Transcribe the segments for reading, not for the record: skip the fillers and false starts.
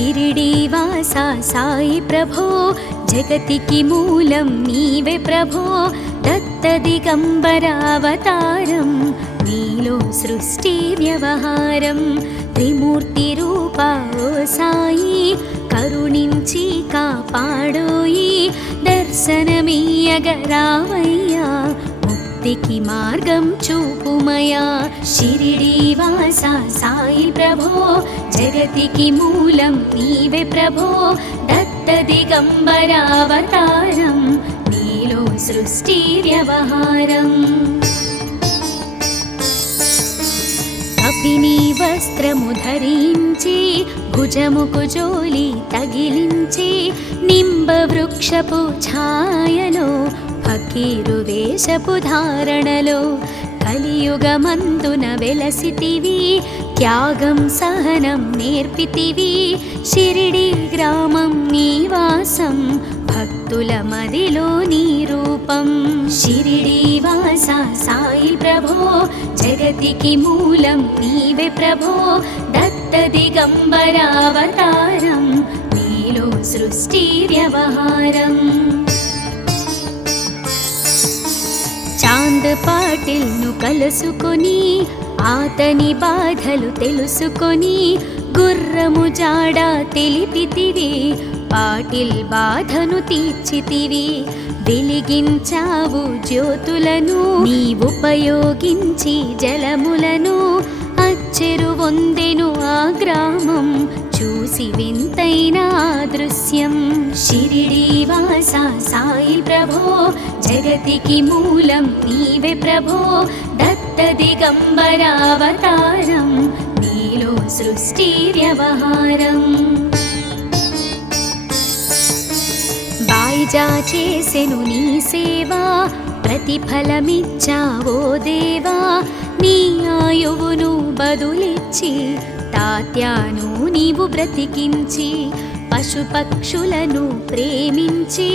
షిరిడీవాసా సాయి ప్రభో జగతికి మూలం నీవే ప్రభో దత్త దిగంబర అవతారం నీలో సృష్టి వ్యవహారం త్రిమూర్తి రూపా ఓ సాయి కరుణించి కాపాడోయి దర్శనమీయగరావయ్యా ముక్తికి మార్గం చూపుమయా షిరిడీవాసా సాయి ప్రభో జగతికి మూలం నీవే ప్రభో దత్త దిగంబర అవతారం నీలో సృష్టి వ్యవహారం కపిని వస్త్రము ధరించి భుజముకు జోలి తగిలించి నింబ వృక్షపు ఛాయలో ఫకీరు వేషపు ధారణలో కలియుగమందున వెలసితివి త్యాగం సహనం నేర్పితివి షిరిడి గ్రామం నివాసం భక్తుల మదిలో నీ రూపం షిరిడీవాసా సాయి ప్రభో జగతికి మూలం నీవే ప్రభో దత్త దిగంబర అవతారం నీలో సృష్టి వ్యవహారం చాంద్ పాటిల్ను కలుసుకొని ఆతని బాధలు తెలుసుకొని గుర్రము జాడ తెలిపితివి పాటిల్ బాధను తీర్చితివి వెలిగించావు జ్యోతులను నీ ఉపయోగించి జలములను అచ్చెరు వందెను ఆ గ్రామం చూసి వింతైన దృశ్యం షిరిడీవాసా సాయి ప్రభో జగతికి మూలం నీవే ప్రభో దత్త దిగంబర అవతారం నీలో సృష్టి వ్యవహారం బాయిజా చేసెను నీ సేవా ప్రతిఫలమిచ్చావో దేవా నీ ఆయువును బదులిచ్చి తాత్యాను నీవు బ్రతికించి పశుపక్షులను ప్రేమించి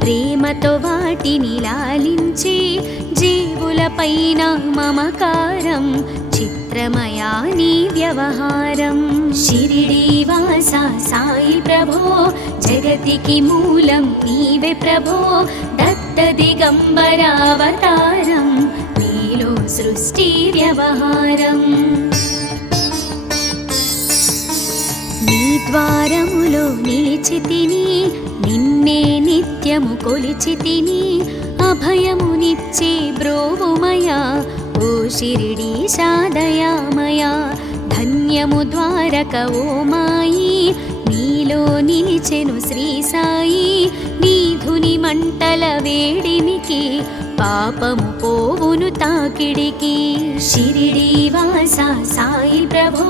ప్రేమతో వాటిని లాలించి జీవులపైన మమకారం చిత్రమయా నీ వ్యవహారం షిరిడీవాసా సాయి ప్రభో జగతికి మూలం నీవే ప్రభో దత్త దిగంబర అవతారం నీలో సృష్టి వ్యవహారం నీ ద్వారములో నిలిచితిని నిన్నే నిత్యము కొలిచితిని అభయమునిచ్చి బ్రోవుమయా ఓ షిరిడీశా దయామయా ధన్యము ద్వారక ఓ మాయి నీలో నిలిచెను శ్రీ సాయి నీధుని మంటల వేడిమికి పాపము పోవును తాకిడికి షిరిడీవాసా సాయి ప్రభో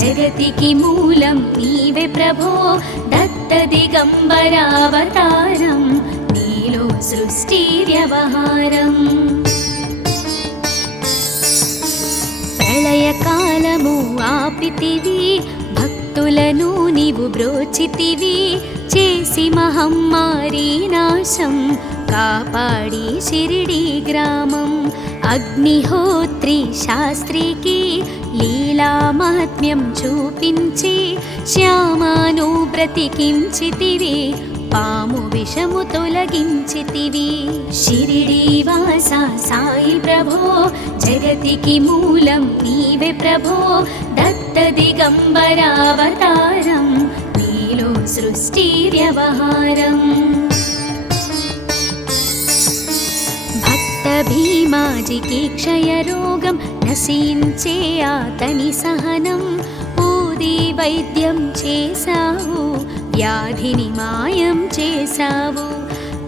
జగతికి మూలం నీవే ప్రభో దత్త దిగంబర అవతారం నీలో సృష్టి వ్యవహారం ప్రళయకాలము ఆపితివి భక్తులను నీవు బ్రోచితివి చేసి మహమ్మారి నాశం కాపాడి షిరిడి గ్రామం అగ్నిహోత్రి శాస్త్రికి లీలా మహాత్మ్యం చూపించి శ్యామాను బ్రతికించితివి పాము విషము తొలగించితివి షిరిడీవాసా సాయి ప్రభో జగతికి మూలం నీవే ప్రభో దత్త దిగంబర అవతారం నీలో సృష్టి వ్యవహారం భక్త భీమాజికి క్షయరోగం నశించే ఆతని సహనం ఊది వైద్యం చేశావు వ్యాధిని మాయం చేశావు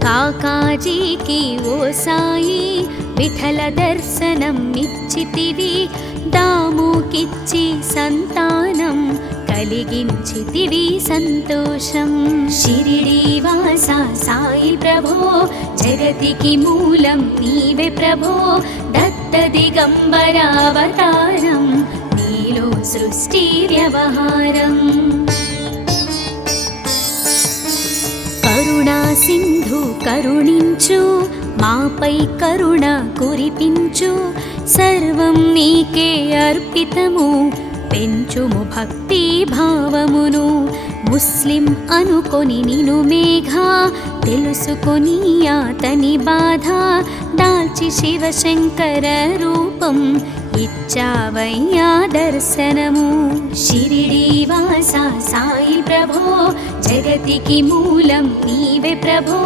కాకాజీకి ఓ సాయి విఠల దర్శనం ఇచ్చితివి దాముకిచ్చి సంతానం కలిగించితివి సంతోషం షిరిడీవాసా సాయి ప్రభో జగతికి మూలం నీవే ప్రభో దత్త దిగంబర అవతారం నీలో సృష్టి వ్యవహారం కరుణా సింధు కరుణించు మాపై కరుణ కురిపించు సర్వం నీకే అర్పితము పెంచుము భక్తి భావమును ముస్లిం అనుకొని నిను మేఘ తెలుసుకొని అతని బాధ దాల్చి శివశంకర రూపం ఇచ్చావయ్యా దర్శనము. షిరిడీ వాస సాయి ప్రభో జగతికి మూలం నీవే ప్రభో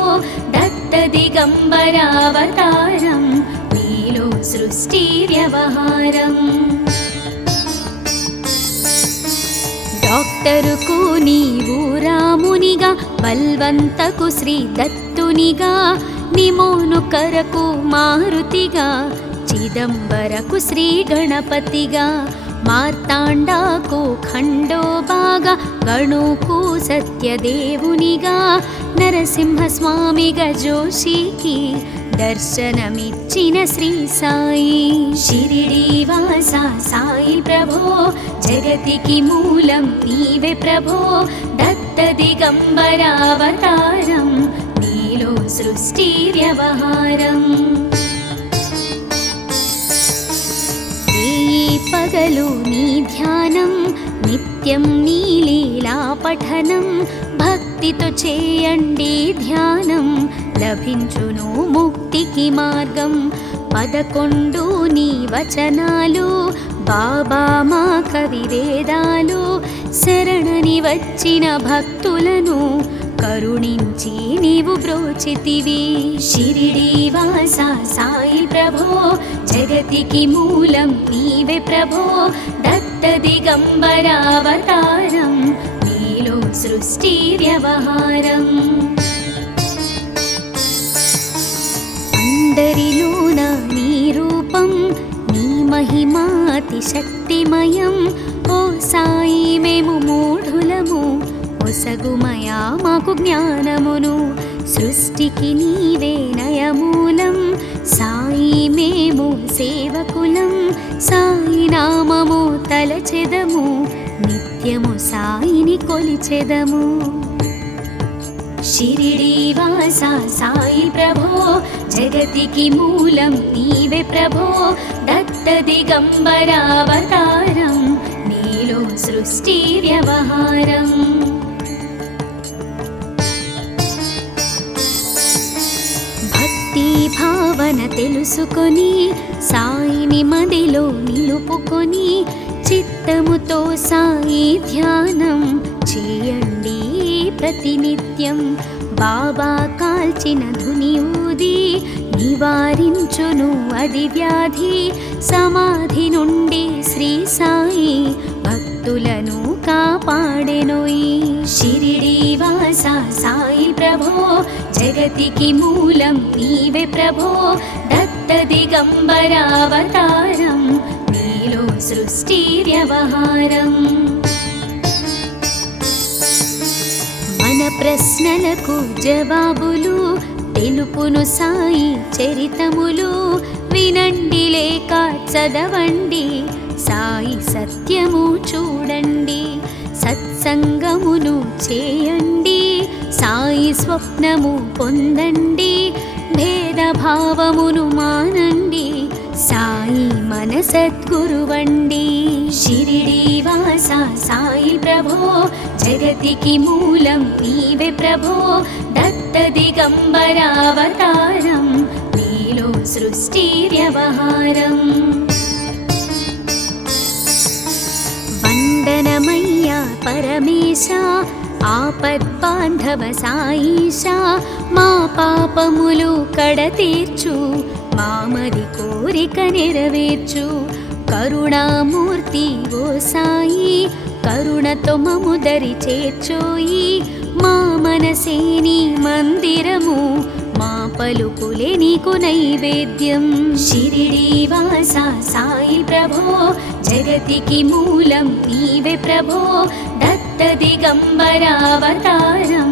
దత్త దిగంబరావతారం నీలో సృష్టి వ్యవహారం. డాక్టరుకు నీవు రామునిగా బల్వంతకు శ్రీ దత్తునిగా నిమోను కరకు మారుతిగా చిదంబరకు శ్రీ గణపతిగా మార్తాండాకు ఖండోబాగా గణుకు సత్యదేవునిగా నరసింహస్వామిగా జోషికి దర్శనమిచ్చిన శ్రీ సాయి. షిరిడీ వాస సాయి ప్రభో జగతికి మూలం నీవే ప్రభో దత్త దిగంబరావతారం నీలో సృష్టి వ్యవహారం. పగలు నీ ధ్యానం నిత్యం నీ లీలా పఠనం భక్తితో చేయండి ధ్యానం లభించును ముక్తికి మార్గం. 11 నీ వచనాలు బాబా మా కవివేదాలు శరణని వచ్చిన భక్తులను కరుణించి నీవు బ్రోచితివి. షిరిడీ వాస సాయి ప్రభో జగతికి మూలం నీవే ప్రభో దత్త దిగంబరావతారం నీలో సృష్టి వ్యవహారం. అందరిలోన నీ రూపం నీ మహిమాతి శక్తిమయం. ఓ సాయి మేము మూఢులము ఒసగుమయా మాకు జ్ఞానమును సృష్టికి నీవే నయమూలం. సాయి మేము సేవకులం సాయి నామము తలచెదము నిత్యము సాయిని కొలిచెదము. షిరిడీ వాస సాయి ప్రభో జగతికి మూలం నీవే ప్రభో దత్త దిగంబరావతారం నీలో సృష్టి వ్యవహారం. భావన తెలుసుకొని సాయిని మదిలో నిలుపుకొని చిత్తముతో సాయి ధ్యానం చేయండి ప్రతినిత్యం. బాబా కాల్చిన ధుని ఊది నివారించును అది వ్యాధి. సమాధి నుండి శ్రీ సాయి భక్తులను కాపాడెనోయి. షిరిడీ వాస సాయి ప్రభో జగతికి మూలం నీవే ప్రభో దత్త దిగంబరావతారం నీలో సృష్టి వ్యవహారం. మన ప్రశ్నలకు జవాబులు తెలుపును సాయి చరితములు వినండి లేక చదవండి సాయి సత్యము చూడండి. సత్సంగమును చేయండి సాయి స్వప్నము పొందండి. భేదభావమును మానండి సాయి మన సద్గురువండి. షిరిడీ వాస సాయి ప్రభో జగతికి మూలం నీవే ప్రభో దత్త దిగంబరావతారం నీలో సృష్టి వ్యవహారం. వందనమయ్యా పరమేశ ఆపద్బాంధవ సాయిషా మా పాపములు కడతీర్చు మామది కోరిక నెరవేర్చు. కరుణామూర్తి ఓ సాయి కరుణతో మము దరి చేర్చోయి. మా మనసే నీ మందిరము మా పలుకులే నీకు నైవేద్యం. షిరిడీ వాస సాయి ప్రభో జగతికి మూలం నీవే ప్రభో దత్త దిగంబరావతారం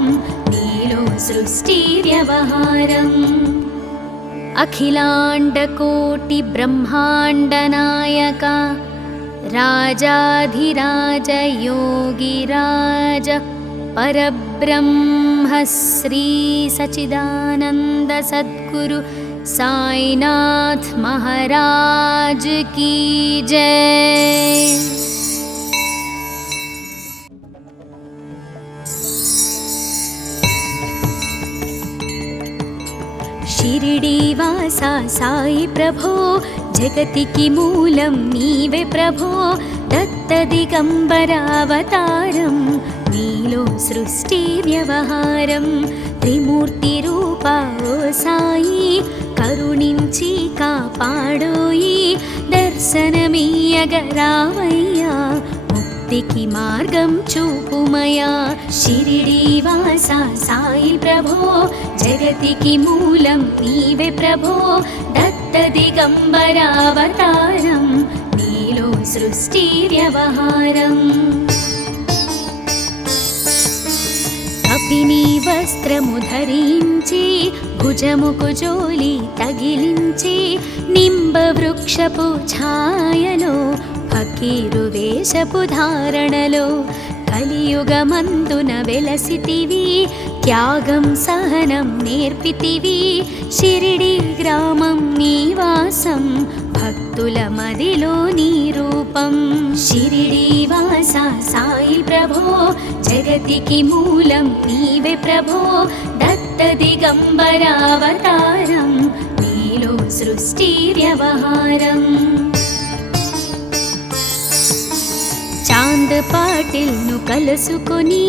నీలో సృష్టి వ్యవహారం. అఖిలాండకోటి బ్రహ్మాండ నాయక రాజాధిరాజ యోగిరాజ పరబ్రహ్మ శ్రీ సచిదానంద సద్గురు సాయినాథ్ మహారాజ్ की जय. శ్రీవాసా సాయి ప్రభో జగతికి మూలం నీవే ప్రభో దత్త దిగంబర అవతారం నీలో సృష్టి వ్యవహారం త్రిమూర్తి రూపా ఓ సాయి కరుణించి కాపాడోయి దర్శనమీయగరావయ్యా ముక్తికి మార్గం చూపుమయా షిరిడీ వాసా సాయి ప్రభో జగతికి మూలం నీవే ప్రభో దత్త దిగంబర అవతారం నీలో సృష్టి వ్యవహారం కపిని వస్త్రము ధరించి భుజముకు జోలి తగిలించి నింబ వృక్షపు ఛాయలో ఫకీరు వేషపు ధారణలో కలియుగమందున వెలసితివి త్యాగం సహనం నేర్పితివి షిరిడీ గ్రామం నివాసం భక్తుల మదిలో నీ రూపం షిరిడీ వాసా సాయి ప్రభో జగతికి మూలం నీవే ప్రభో దత్త దిగంబర అవతారం నీలో సృష్టి వ్యవహారం చాంద్ పాటిల్ను కలుసుకొని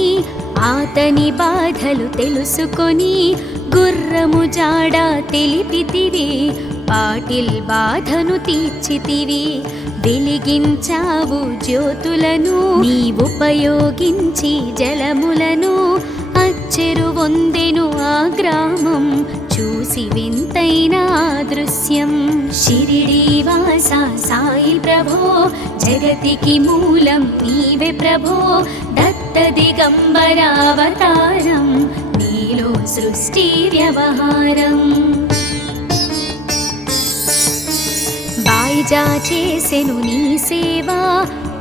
ఆతని బాధలు తెలుసుకొని గుర్రము జాడ తెలిపితివి పాటిల్ బాధను తీర్చితివి వెలిగించావు జ్యోతులను నీ ఉపయోగించి జలములను అచ్చెరు వందెను ఆ గ్రామం చూసి వింతైన దృశ్యం షిరిడీ వాసా సాయి ప్రభో జగతికి మూలం నీవే ప్రభో దత్త దిగంబర అవతారం నీలో సృష్టి వ్యవహారం బాయిజా చేసెను నీ సేవా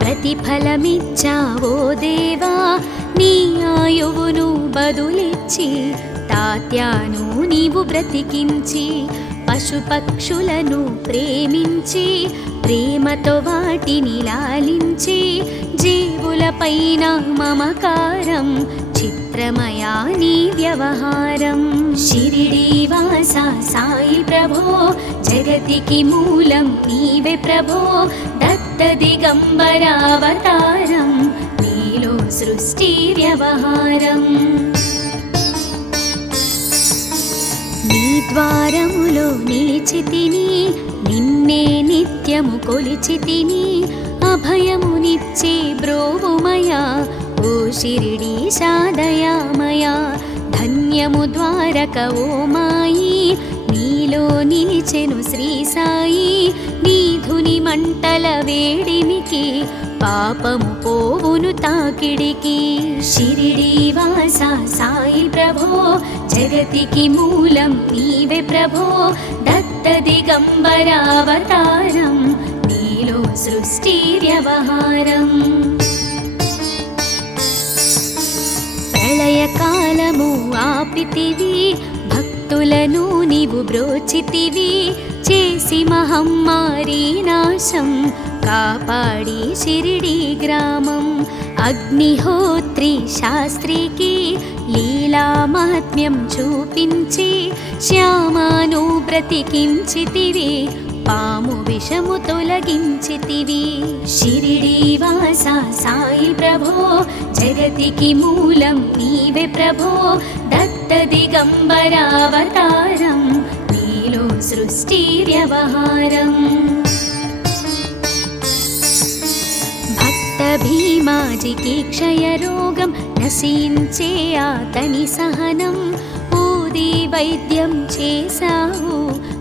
ప్రతిఫలమిచ్చావో దేవా నీ ఆయువును బదులిచ్చి తాత్యాను నీవు బ్రతికించి పశుపక్షులను ప్రేమించి ప్రేమతో వాటిని లాలించి జీవులపైన మమకారం చిత్రమయా నీ వ్యవహారం షిరిడీ వాసా సాయి ప్రభో జగతికి మూలం నీవే ప్రభో దత్త దిగంబర అవతారం నీలో సృష్టి వ్యవహారం నీ ద్వారములో నిలిచితిని నిన్నే నిత్యము కొలిచితిని అభయమునిచ్చి బ్రోవుమయా ఓ షిరిడీశా దయామయా ధన్యము ద్వారక ఓ మాయి నీలో నిలిచెను శ్రీ సాయి నీధుని మంటల వేడిమికి పాపము పోవును తాకిడికి షిరిడీ వాసా సాయి ప్రభో జగతికి మూలం నీవే ప్రభో దత్త దిగంబర అవతారం నీలో సృష్టి వ్యవహారం ప్రళయకాలము ఆపితివి భక్తులను నీవు బ్రోచితివి చేసి మహమ్మారి నాశం కాపాడి షిరిడీ గ్రామం అగ్నిహోత్రి శాస్త్రికి లీలా మహాత్మ్యం చూపించి శ్యామాను బ్రతికించితివి పాము విషము తొలగించితివి షిరిడీ వాసా సాయి ప్రభో జగతికి మూలం నీవే ప్రభో దత్త దిగంబర అవతారం నీలో సృష్టి వ్యవహారం భక్త భీమాజికి క్షయరోగం నశించే ఆతని సహనం ఊది వైద్యం చేశావు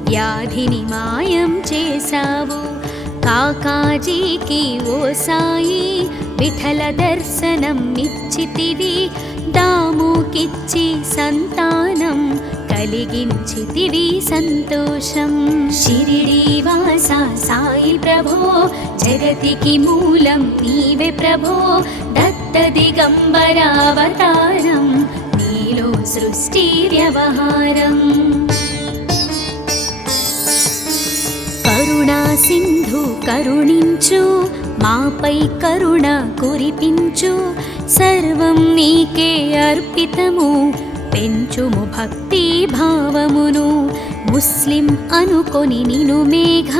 వ్యాధిని మాయం చేశావు కాకాజీకి ఓ సాయి విఠల దర్శనం నిచ్చితివి దాముకిచ్చి సంతానం కలిగించితివి సంతోషం షిరిడీ వాసా సాయి ప్రభో జగతికి మూలం నీవే ప్రభో దత్త దిగంబర అవతారం నీలో సృష్టి వ్యవహారం కరుణా సింధు కరుణించు మాపై కరుణ కురిపించు సర్వం నీకే అర్పితము పెంచుము భక్తి భావమును. ముస్లిం అనుకొని నిను మేఘ,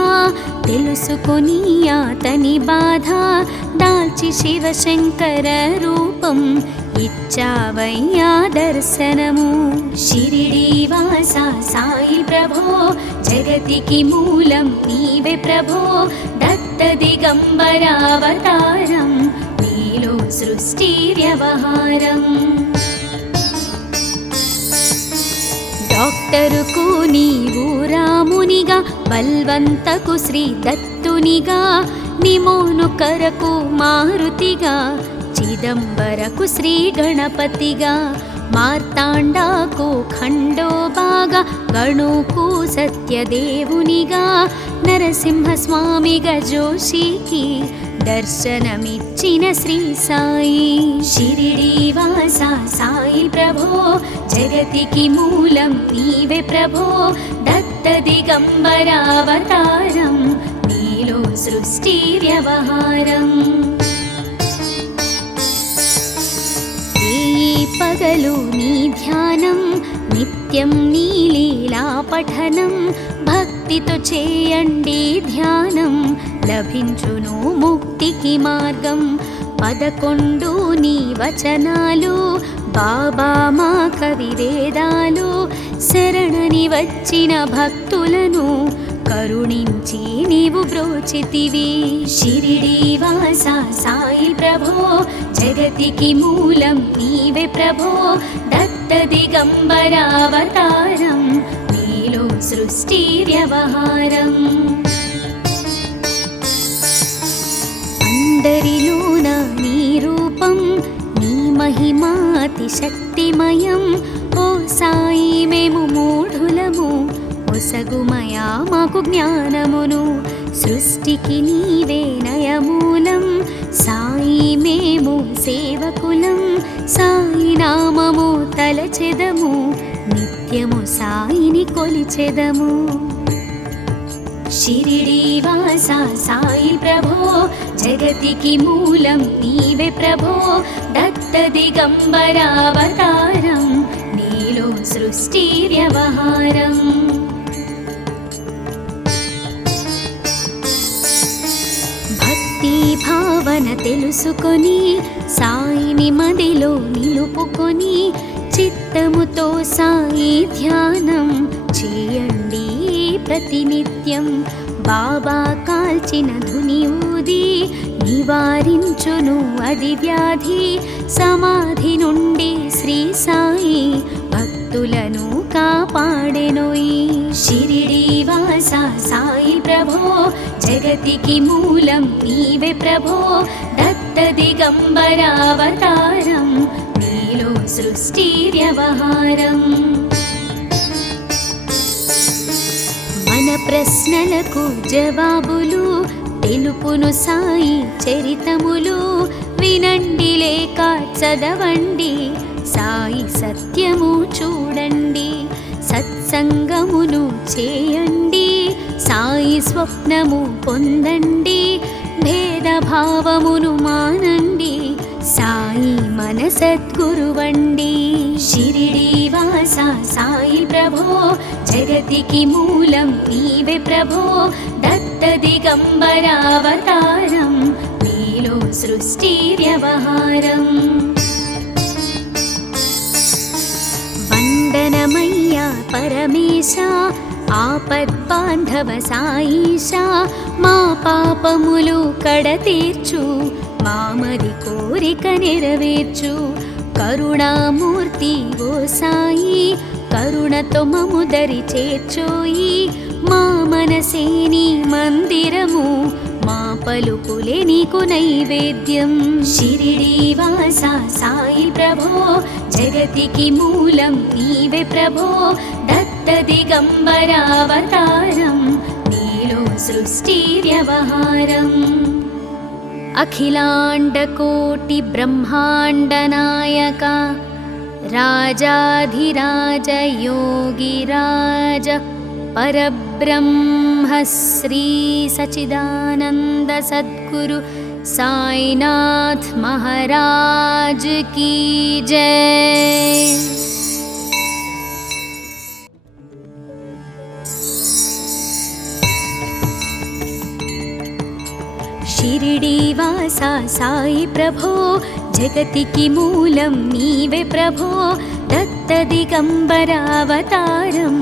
తెలుసుకొని అతని బాధ. దాల్చి శివశంకర రూపం, ఇచ్చావయ్యా దర్శనము. షిరిడీ వాస సాయి ప్రభో, జగతికి మూలం నీవే ప్రభో. దత్త దిగంబరావతారం, నీలో సృష్టి వ్యవహారం. డాక్టరుకు నీవు రామునిగా, బల్వంతకు శ్రీ దత్తునిగా. నిమోను కరకు మారుతిగా, చిదంబరకు శ్రీ గణపతిగా. మార్తాండాకు ఖండోబాగా, గణుకు సత్యదేవునిగా. నరసింహస్వామిగా జోషికి దర్శనమిచ్చిన శ్రీ సాయి. షిరిడీ వాస సాయి ప్రభో, జగతికి మూలం నీవే ప్రభో. దత్త దిగంబరావతారం, నీలో సృష్టి వ్యవహారం. ఈ పగలు నీ ధ్యానం, నిత్యం నీ లీలా పఠనం. భక్తితో చేయండి ధ్యానం, లభించును ముక్తికి మార్గం. 11 నీ వచనాలు, బాబా మా కవి వేదాలు. శరణని వచ్చిన భక్తులను కరుణించి నీవు బ్రోచితివి. షిరిడీ వాస సాయి ప్రభో, జగతికి మూలం నీవే ప్రభో. దత్త దిగంబరావతారం, నీలో సృష్టి వ్యవహారం. అందరిలోన నీ రూపం, నీ మహిమాతి శక్తిమయం. ఓ సాయి మేము మూఢులము, ఒసగుమయా మాకు జ్ఞానమును. సృష్టికి నీవే నయమూలం, సాయి మేము సేవకులం. సాయి నామము తలచెదము, నిత్యము సాయిని కొలిచెదము. షిరిడీ వాస సాయి ప్రభో, జగతికి మూలం నీవే ప్రభో. దత్త దిగంబరావతారం, నీలో సృష్టి వ్యవహారం. భక్తి భావన తెలుసుకొని, సాయిని మదిలో నిలుపుకొని. చిత్తముతో సాయి ధ్యానం చేయండి ప్రతినిత్యం. బాబా కాల్చిన ధుని ఊది, నివారించును అది వ్యాధి. సమాధి నుండి శ్రీ సాయి భక్తులను కాపాడెనోయి. షిరిడీ వాస సాయి ప్రభో, జగతికి మూలం నీవే ప్రభో. దత్త దిగంబరావతారం, నీలో సృష్టి వ్యవహారం. మన ప్రశ్నలకు జవాబులు తెలుపును సాయి చరితములు. వినండి లేక చదవండి, సాయి సత్యము చూడండి. సత్సంగమును చేయండి, సాయి స్వప్నము పొందండి. భేదభావమును మానండి, సాయి మన సద్గురువండి. షిరిడీ వాస సాయి ప్రభో, జగతికి మూలం నీవే ప్రభో. దత్త దిగంబరావతారం, నీలో సృష్టి వ్యవహారం. వందనమయ్యా పరమేశ, ఆపద్బాంధవ సాయిష. మా పాపములు కడతీర్చు, మామది కోరిక నెరవేర్చు. కరుణామూర్తి ఓ సాయి, కరుణతో మము దరి చేర్చోయి. మా మనసే నీ మందిరము, మా పలుకులే నీకు నైవేద్యం. షిరిడీ వాస సాయి ప్రభో, జగతికి మూలం నీవే ప్రభో. దత్త దిగంబరావతారం, నీలో సృష్టి వ్యవహారం. అఖిలాండకోటి బ్రహ్మాండ నాయక, రాజాధిరాజ యోగిరాజ, పరబ్రహ్మ శ్రీ సచిదానంద సద్గురు సాయినాథ్ మహారాజ్ की जय। షిరిడీవాసా సాయి ప్రభో జగతికి మూలం నీవే ప్రభో దత్త దిగంబర అవతారం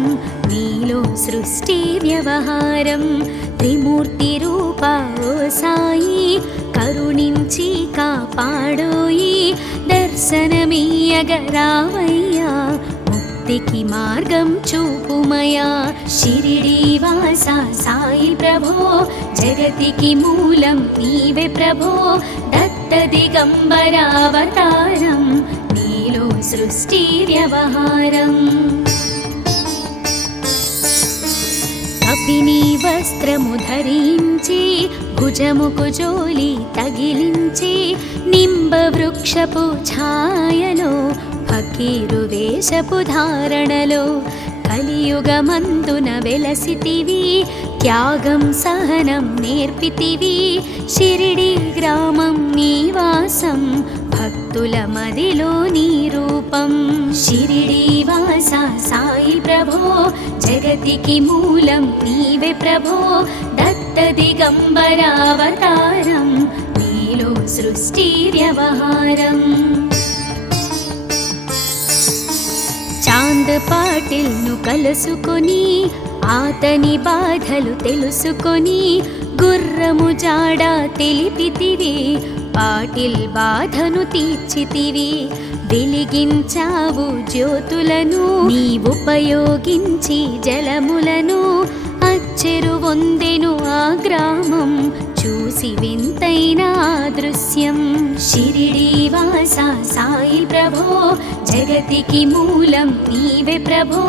నీలో సృష్టి వ్యవహారం త్రిమూర్తి రూపా ఓ సాయి కరుణించి కాపాడోయి దర్శనమీయగరావయ్యా ముక్తికి మార్గం చూపుమయా షిరిడీవాసా సాయి ప్రభో జగతికి మూలం నీవే ప్రభో దత్త దిగంబర అవతారం నీలో సృష్టి వ్యవహారం కపిని వస్త్రము ధరించి భుజముకు జోలి తగిలించి నింబ వృక్షపు ఛాయలో ఫకీరు వేషపు ధారణలో కలియుగమందున వెలసితివి త్యాగం సహనం నేర్పితివి షిరిడి గ్రామం నివాసం భక్తుల మదిలో నీ రూపం షిరిడీవాసా సాయి ప్రభో జగతికి మూలం నీవే ప్రభో దత్త దిగంబర అవతారం నీలో సృష్టి వ్యవహారం చాంద్ పాటిల్ను కలుసుకొని ఆతని బాధలు తెలుసుకొని గుర్రము జాడ తెలిపితివి పాటిల్ బాధను తీర్చితివి వెలిగించావు జ్యోతులను నీ ఉపయోగించి జలములను అచ్చెరు వందెను ఆ గ్రామం చూసి వింతైన దృశ్యం షిరిడీవాసా సాయి ప్రభో జగతికి మూలం నీవే ప్రభో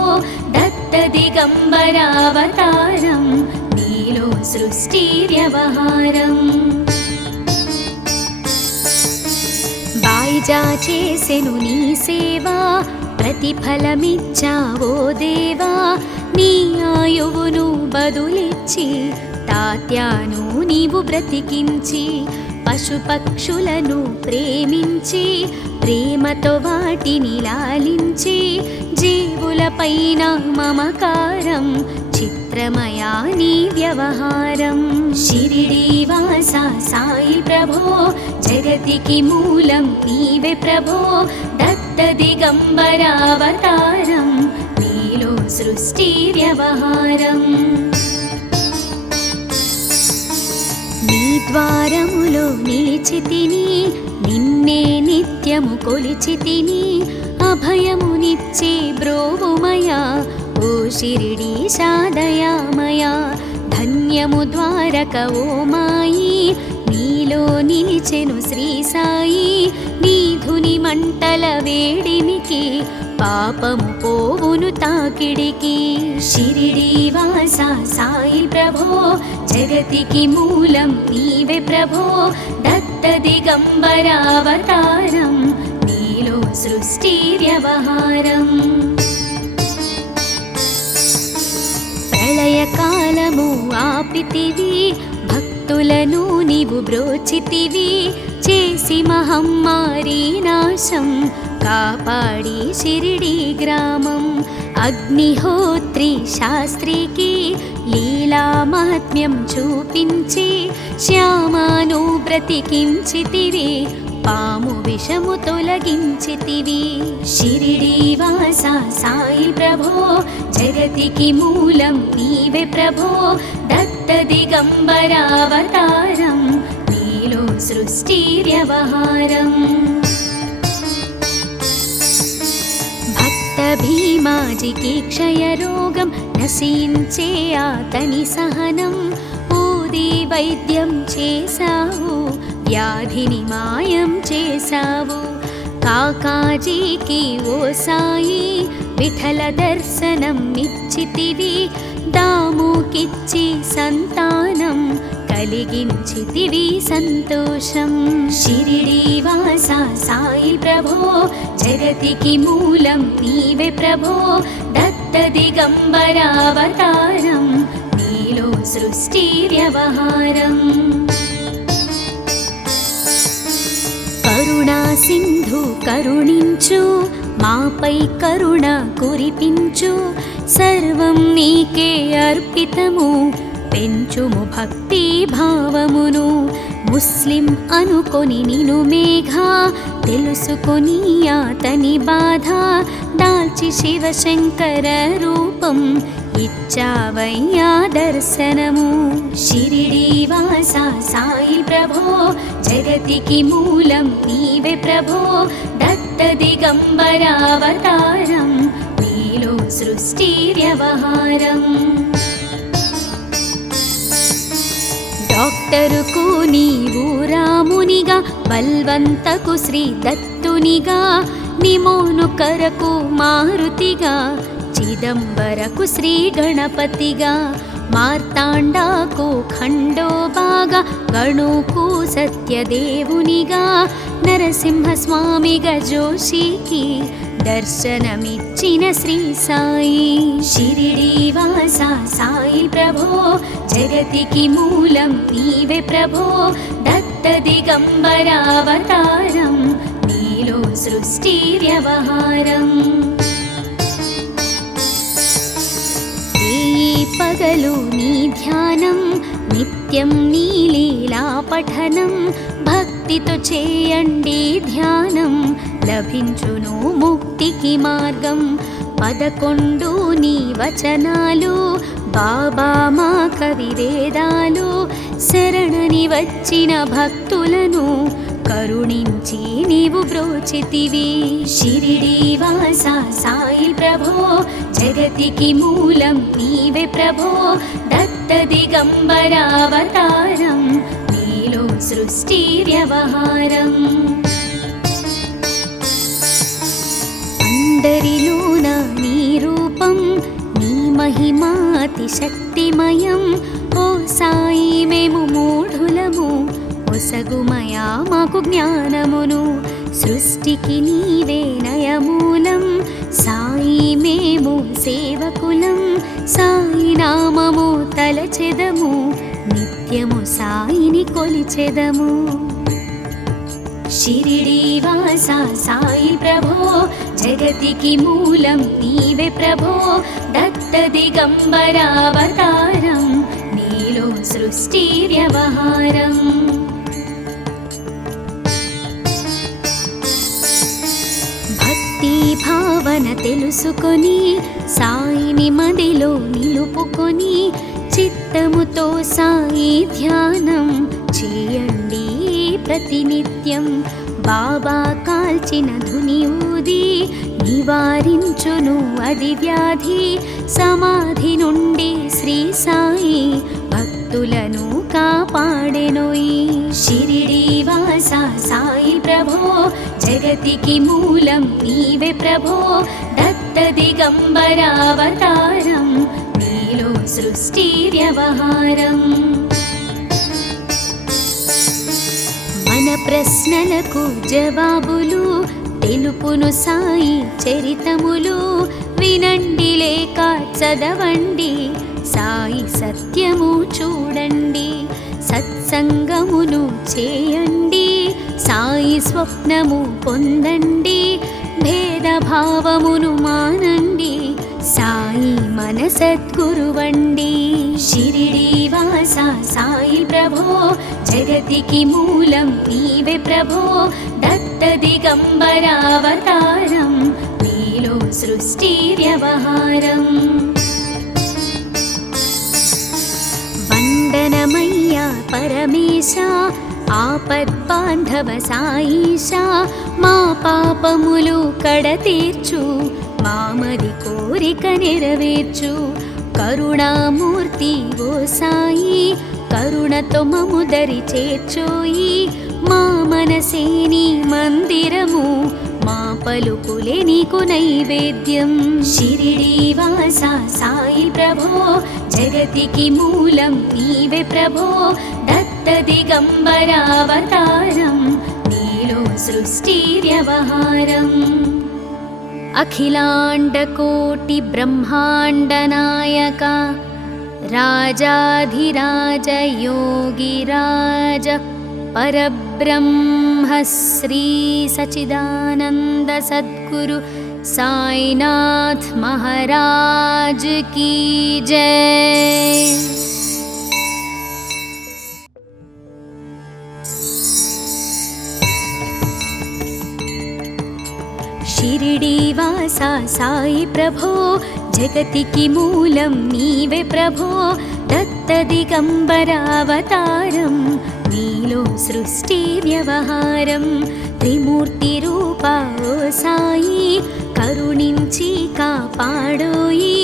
దత్త దిగంబర అవతారం నీలో సృష్టి వ్యవహారం బాయిజా చేసెను నీ సేవా ప్రతిఫలమిచ్చావో దేవా నీ ఆయువును బదులిచ్చి తాత్యాను నీవు బ్రతికించి పశుపక్షులను ప్రేమించి ప్రేమతో వాటిని లాలించి జీవులపైన మమకారం చిత్రమయా నీ వ్యవహారం షిరిడీవాసా సాయి ప్రభో జగతికి మూలం నీవే ప్రభో దత్త దిగంబర అవతారం నీలో సృష్టి వ్యవహారం నీ ద్వారములో నిలిచితిని నిన్నే నిత్యము కొలిచితిని అభయమునిచ్చి బ్రోవుమయా ఓ షిరిడీశా దయామయా ధన్యము ద్వారక ఓ మాయి నీలో నిలిచెను శ్రీ సాయి నీ ధుని మంటల వేడిమికి పాపము పోవును తాకిడికి షిరిడీవాసా సాయి ప్రభో జగతికి మూలం నీవే ప్రభో దత్త దిగంబర అవతారం నీలో సృష్టి వ్యవహారం ప్రళయకాలము ఆపితివి భక్తులను నీవు బ్రోచితివి చేసి మహమ్మారి నాశం కాపాడి షిరిడి గ్రామం అగ్నిహోత్రి శాస్త్రికి లీలా మహాత్మ్యం చూపించి శ్యామాను బ్రతికించితివి పాము విషము తొలగించితివి షిరిడీవాసా సాయి ప్రభో జగతికి మూలం నీవే ప్రభో దత్త దిగంబర అవతారం నీలో సృష్టి వ్యవహారం భక్త భీమాజికి క్షయరోగం నశించే ఆతని సహనం ఊది వైద్యం చేశావు వ్యాధిని మాయం చేశావు కాకాజీకి ఓ సాయి విఠల దర్శనం ఇచ్చితివి దాముకిచ్చి సంతానం కలిగించితివి సంతోషం షిరిడీవాసా సాయి ప్రభో జగతికి మూలం నీవే ప్రభో దత్త దిగంబర అవతారం నీలో సృష్టి వ్యవహారం కరుణా సింధు కరుణించు మాపై కరుణ కురిపించు సర్వం నీకే అర్పితము పెంచుము భక్తి భావమును ముస్లిం అనుకొని నిను మేఘ తెలుసుకొని అతని బాధ దాల్చి శివశంకర రూపం ఇచ్చావయ్యా దర్శనము షిరిడి వాస సాయి ప్రభో జగతికి మూలం నీవే ప్రభో దత్త దిగంబరావతారం నీలో సృష్టి వ్యవహారం డాక్టరుకు నీవు రామునిగా బల్వంతకు శ్రీ దత్తునిగా నిమోను కరకు మారుతిగా చిదంబరకు శ్రీ గణపతిగా మార్తాండాకు ఖండోబాగా గణుకు సత్యదేవునిగా నరసింహస్వామిగా జోషికి దర్శనమిచ్చిన శ్రీ సాయి షిరిడి వాస సాయి ప్రభో జగతికి మూలం నీవే ప్రభో దత్త దిగంబరావతారం నీలో సృష్టి వ్యవహారం పగలు నీ ధ్యానం నిత్యం నీ లీలా పఠనం భక్తితో చేయండి ధ్యానం లభించును ముక్తికి మార్గం 11 నీ వచనాలు బాబా మా కవివేదాలు శరణని వచ్చిన భక్తులను కరుణించి నీవు బ్రోచితివి షిరిడి వాస సాయి ప్రభో జగతికి మూలం నీవే ప్రభో దత్త దిగంబరావతారం నీలో సృష్టి వ్యవహారం అందరిలోన నీ రూపం నీ మహిమాతి శక్తిమయం ఓ సాయి మేము మూఢులము ఒసగుమయా మాకు జ్ఞానమును సృష్టికి నీవే నయమూలం సాయి మేము సేవకులం సాయి నామము తలచెదము నిత్యము సాయిని కొలిచెదము షిరిడి వాస సాయి ప్రభో జగతికి మూలం నీవే ప్రభో దత్త దిగంబరావతారం నీలో సృష్టి వ్యవహారం భావన తెలుసుకొని సాయిని మదిలో నిలుపుకొని చిత్తముతో సాయి ధ్యానం చేయండి ప్రతినిత్యం బాబా కాల్చిన ధుని ఊది నివారించును అది వ్యాధి సమాధి నుండి శ్రీ సాయి భక్తులను కాపాడెనోయి షిరిడి వాస సాయి ప్రభో జగతికి మూలం నీవే ప్రభో దత్త దిగంబరావతారం నీలో సృష్టి వ్యవహారం మన ప్రశ్నలకు జవాబులు తెలుపును సాయి చరితములు వినండి లేక చదవండి సాయి సత్యము చూడండి సత్సంగమును చేయండి సాయి స్వప్నము పొందండి భేదభావమును మానండి సాయి మన సద్గురువండి షిరిడి వాస సాయి ప్రభో జగతికి మూలం నీవే ప్రభో దత్త దిగంబరావతారం నీలో సృష్టి వ్యవహారం వందనమయ్యా పరమేశ ఆపద్బాంధవ సాయిషా మా పాపములు కడతీర్చు మామది కోరిక నెరవేర్చు కరుణామూర్తి ఓ సాయి కరుణతో మము దరి చేర్చోయి మా మనసే నీ మందిరము మా పలుకులే నీకు నైవేద్యం షిరిడి వాస సాయి ప్రభో జగతికి మూలం నీవే ప్రభో దత్త దిగంబరావతారం నీలో సృష్టి వ్యవహారం అఖిలాండకోటి బ్రహ్మాండ నాయక రాజాధిరాజ యోగిరాజ పరబ్రహ్మ శ్రీ సచిదానంద సద్గురు సాయినాథ్ మహారాజ్ की जय। షిరిడీవాసా సాయి ప్రభో జగతికి మూలం నీవే ప్రభో దత్త దిగంబర అవతారం నీలో సృష్టి వ్యవహారం త్రిమూర్తి రూపా ఓ సాయి కరుణించి కాపాడోయి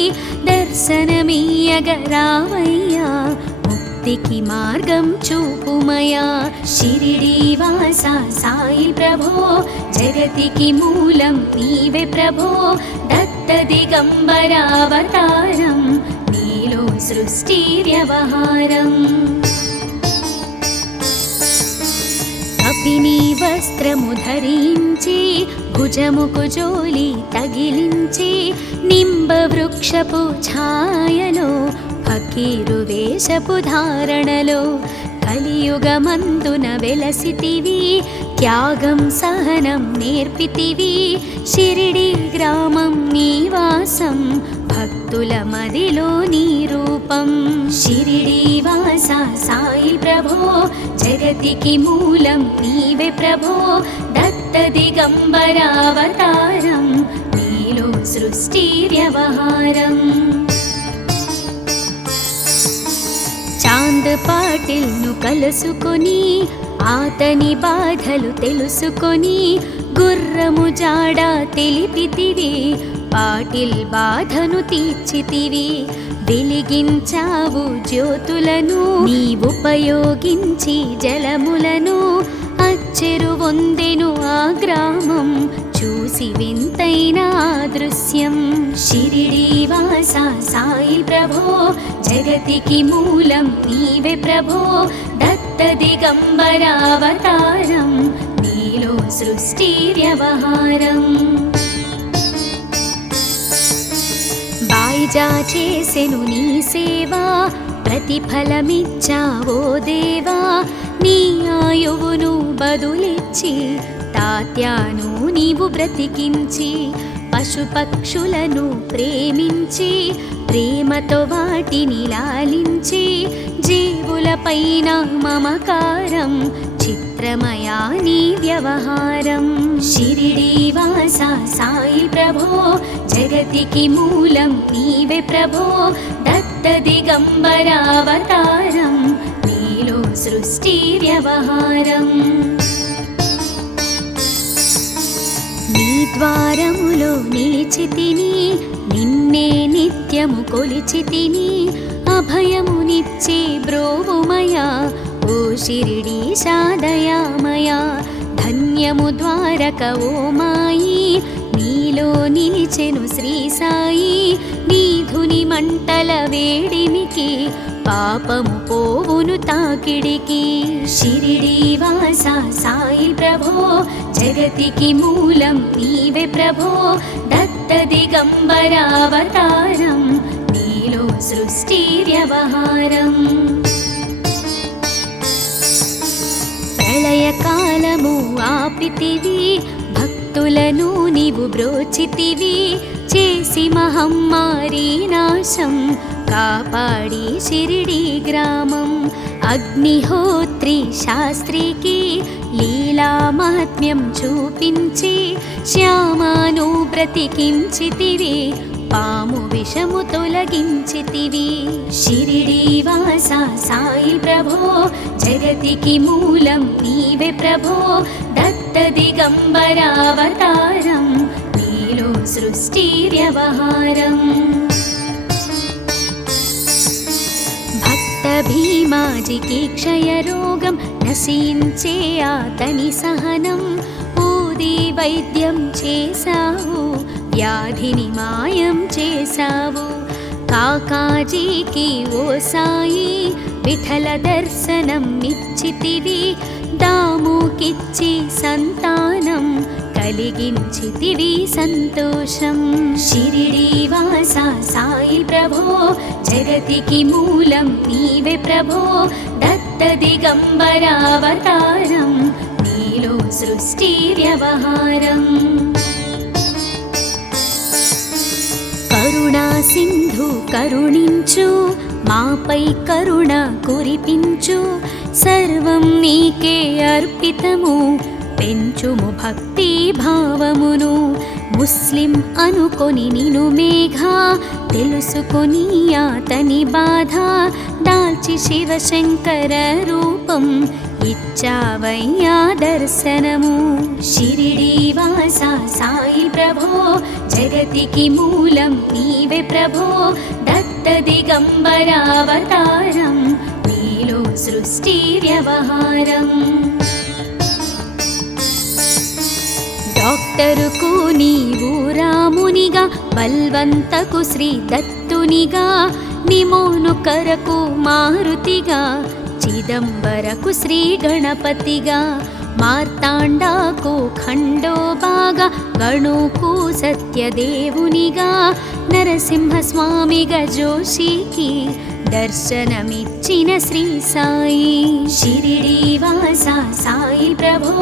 దర్శనమీయగరావయ్యా ముక్తికి మార్గం చూపుమయా షిరిడీవాసా సాయి ప్రభో జగతికి మూలం నీవే ప్రభో దత్త దిగంబర అవతారం నీలో సృష్టి వ్యవహారం కపిని వస్త్రము ధరించి భుజముకు జోలి తగిలించి నింబ వృక్షపు ఛాయలో ఫకీరు వేషపు ధారణలో కలియుగమందున వెలసితివి త్యాగం సహనం నేర్పితివి షిరిడి గ్రామం నివాసం భక్తుల మదిలో నీ రూపం షిరిడీవాసా సాయి ప్రభో జగతికి మూలం నీవే ప్రభో దత్త దిగంబర అవతారం నీలో సృష్టి వ్యవహారం చాంద్ పాటిల్ను కలుసుకొని ఆతని బాధలు తెలుసుకొని గుర్రము జాడ తెలిపితివి పాటిల్ బాధను తీర్చితివి వెలిగించావు జ్యోతులను నీవుపయోగించి జలములను అచ్చెరు వందెను ఆ గ్రామం చూసి వింతైన దృశ్యం షిరిడీవాసా సాయి ప్రభో జగతికి మూలం నీవే ప్రభో దత్త దిగంబర అవతారం నీలో సృష్టి వ్యవహారం బాయిజా చేసెను నీ సేవా ప్రతిఫలమిచ్చావో దేవా నీ ఆయువును బదులిచ్చి తాత్యాను నీవు బ్రతికించి పశుపక్షులను ప్రేమించి ప్రేమతో వాటిని లాలించి జీవులపైన మమకారం చిత్రమయా నీ వ్యవహారం షిరిడీవాసా సాయి ప్రభో జగతికి మూలం నీవే ప్రభో దత్త దిగంబర అవతారం నీలో సృష్టి వ్యవహారం నీ ద్వారములో నిలిచితిని నిన్నే నిత్యము కొలిచితిని అభయమునిచ్చి బ్రోవుమయా ఓ షిరిడీశా దయామయా ధన్యము ద్వారక ఓ మాయి నీలో నిలిచెను శ్రీ సాయి నీధుని మంటల వేడిమికి పాపము పోవును తాకిడికి షిరిడీవాసా సాయి ప్రభో జగతికి మూలం నీవే ప్రభో దత్త దిగంబర అవతారం నీలో సృష్టి వ్యవహారం ప్రళయకాలము ఆపితివి భక్తులను నీవు బ్రోచితివి చేసి మహమ్మారి నాశం కాపాడి షిరిడి గ్రామం అగ్నిహోత్రి శాస్త్రికి లీలా మహాత్మ్యం చూపించి శ్యామాను బ్రతికించితివి పాము విషము తొలగించితివి షిరిడీవాసా సాయి ప్రభో జగతికి మూలం నీవే ప్రభో దత్త దిగంబర అవతారం నీలో సృష్టి వ్యవహారం భక్త భీమాజికి క్షయరోగం నశించే ఆతని సహనం ఊది వైద్యం చేశావు వ్యాధిని మాయం చేశావు కాకాజీకి ఓ సాయి విఠల దర్శనం నిచ్చితివి దాముకిచ్చి సంతానం కలిగించితివి సంతోషం షిరిడీవాసా సాయి ప్రభో జగతికి మూలం నీవే ప్రభో దత్త దిగంబర అవతారం నీలో సృష్టి వ్యవహారం కరుణా సింధు కరుణించు మాపై కరుణ కురిపించు సర్వం నీకే అర్పితము పెంచుము భక్తి భావమును ముస్లిం అనుకొని నిను మేఘ తెలుసుకొని అతని బాధ దాల్చి శివశంకర రూపం ఇచ్చావయ్యా దర్శనము. షిరిడి వాస సాయి ప్రభో జగతికి మూలం నీవే ప్రభో దత్త దిగంబరావతారం నీలో సృష్టి వ్యవహారం. డాక్టరుకు నీవు రామునిగా బల్వంతకు శ్రీ దత్తునిగా నిమోను కరకు మారుతిగా చిదంబరకు శ్రీ గణపతిగా మార్తాండాకు ఖండోబాగా గణుకు సత్యదేవునిగా నరసింహస్వామిగా జోషికి దర్శనమిచ్చిన శ్రీ సాయి. షిరిడి వాస సాయి ప్రభో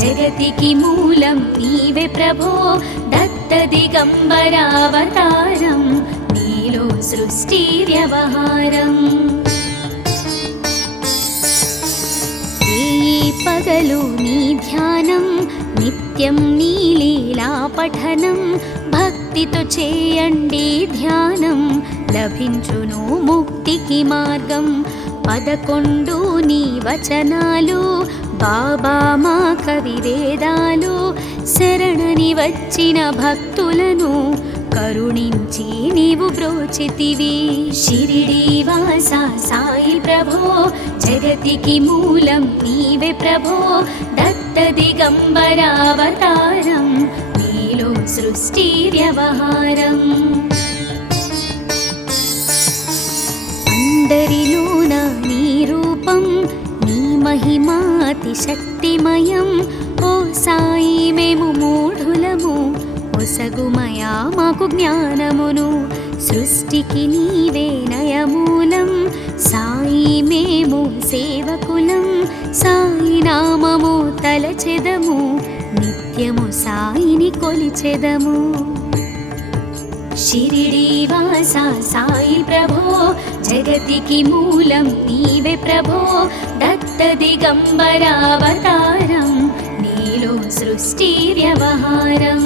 జగతికి మూలం నీవే ప్రభో దత్త దిగంబరావతారం నీలో సృష్టి వ్యవహారం. పగలు నీ ధ్యానం నిత్యం నీ లీలా పఠనం భక్తితో చేయండి ధ్యానం లభించును ముక్తికి మార్గం. 11 నీ వచనాలు బాబా మా కవివేదాలు శరణని వచ్చిన భక్తులను కరుణించి నీవు బ్రోచితివి. షిరిడి వాస సాయి ప్రభో జగతికి మూలం నీవే ప్రభో దత్త దిగంబరావతారం నీలో సృష్టి వ్యవహారం. అందరిలోన నీ రూపం నీ మహిమాతి శక్తిమయం. ఓ సాయి మేము మూఢులము ఒసగుమయా మాకు జ్ఞానమును సృష్టికి నీవే నయమూలం. సాయి మేము సేవకులం సాయి నామము తలచెదము నిత్యము సాయిని కొలిచెదము. షిరిడి వాస సాయి ప్రభో జగతికి మూలం నీవే ప్రభో దత్త దిగంబరావతారం నీలో సృష్టి వ్యవహారం.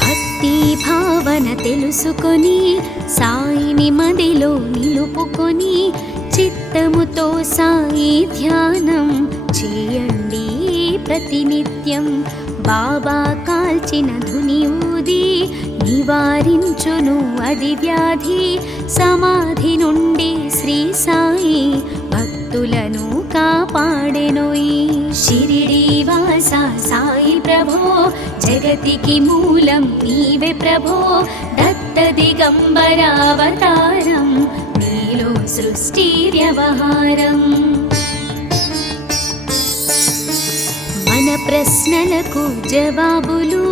భక్తి భావన తెలుసుకొని సాయిని మదిలో నిలుపుకొని చిత్తముతో సాయి ధ్యానం చేయండి ప్రతినిత్యం. బాబా కాల్చిన ధుని ఊది నివారించును అది వ్యాధి. సమాధి నుండి శ్రీ సాయి భక్తులను కాపాడెనోయి. షిరిడి వాస సాయి ప్రభో జగతికి మూలం నీవే ప్రభో దత్త దిగంబరావతారం నీలో సృష్టి వ్యవహారం. మన ప్రశ్నలకు జవాబులు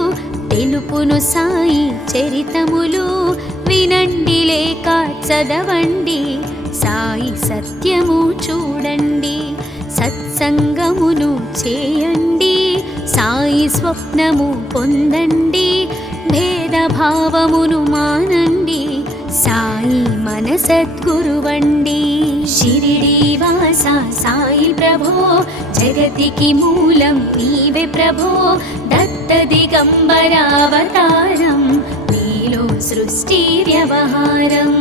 తెలుపును సాయి చరితములు. వినండి లేక చదవండి సాయి సత్యము చూడండి. సత్సంగమును చేయండి సాయి స్వప్నము పొందండి. భేదభావమును మానండి సాయి మన సద్గురువండి. షిరిడి వాస సాయి ప్రభో జగతికి మూలం నీవే ప్రభో దత్త దిగంబరావతారం నీలో సృష్టి వ్యవహారం.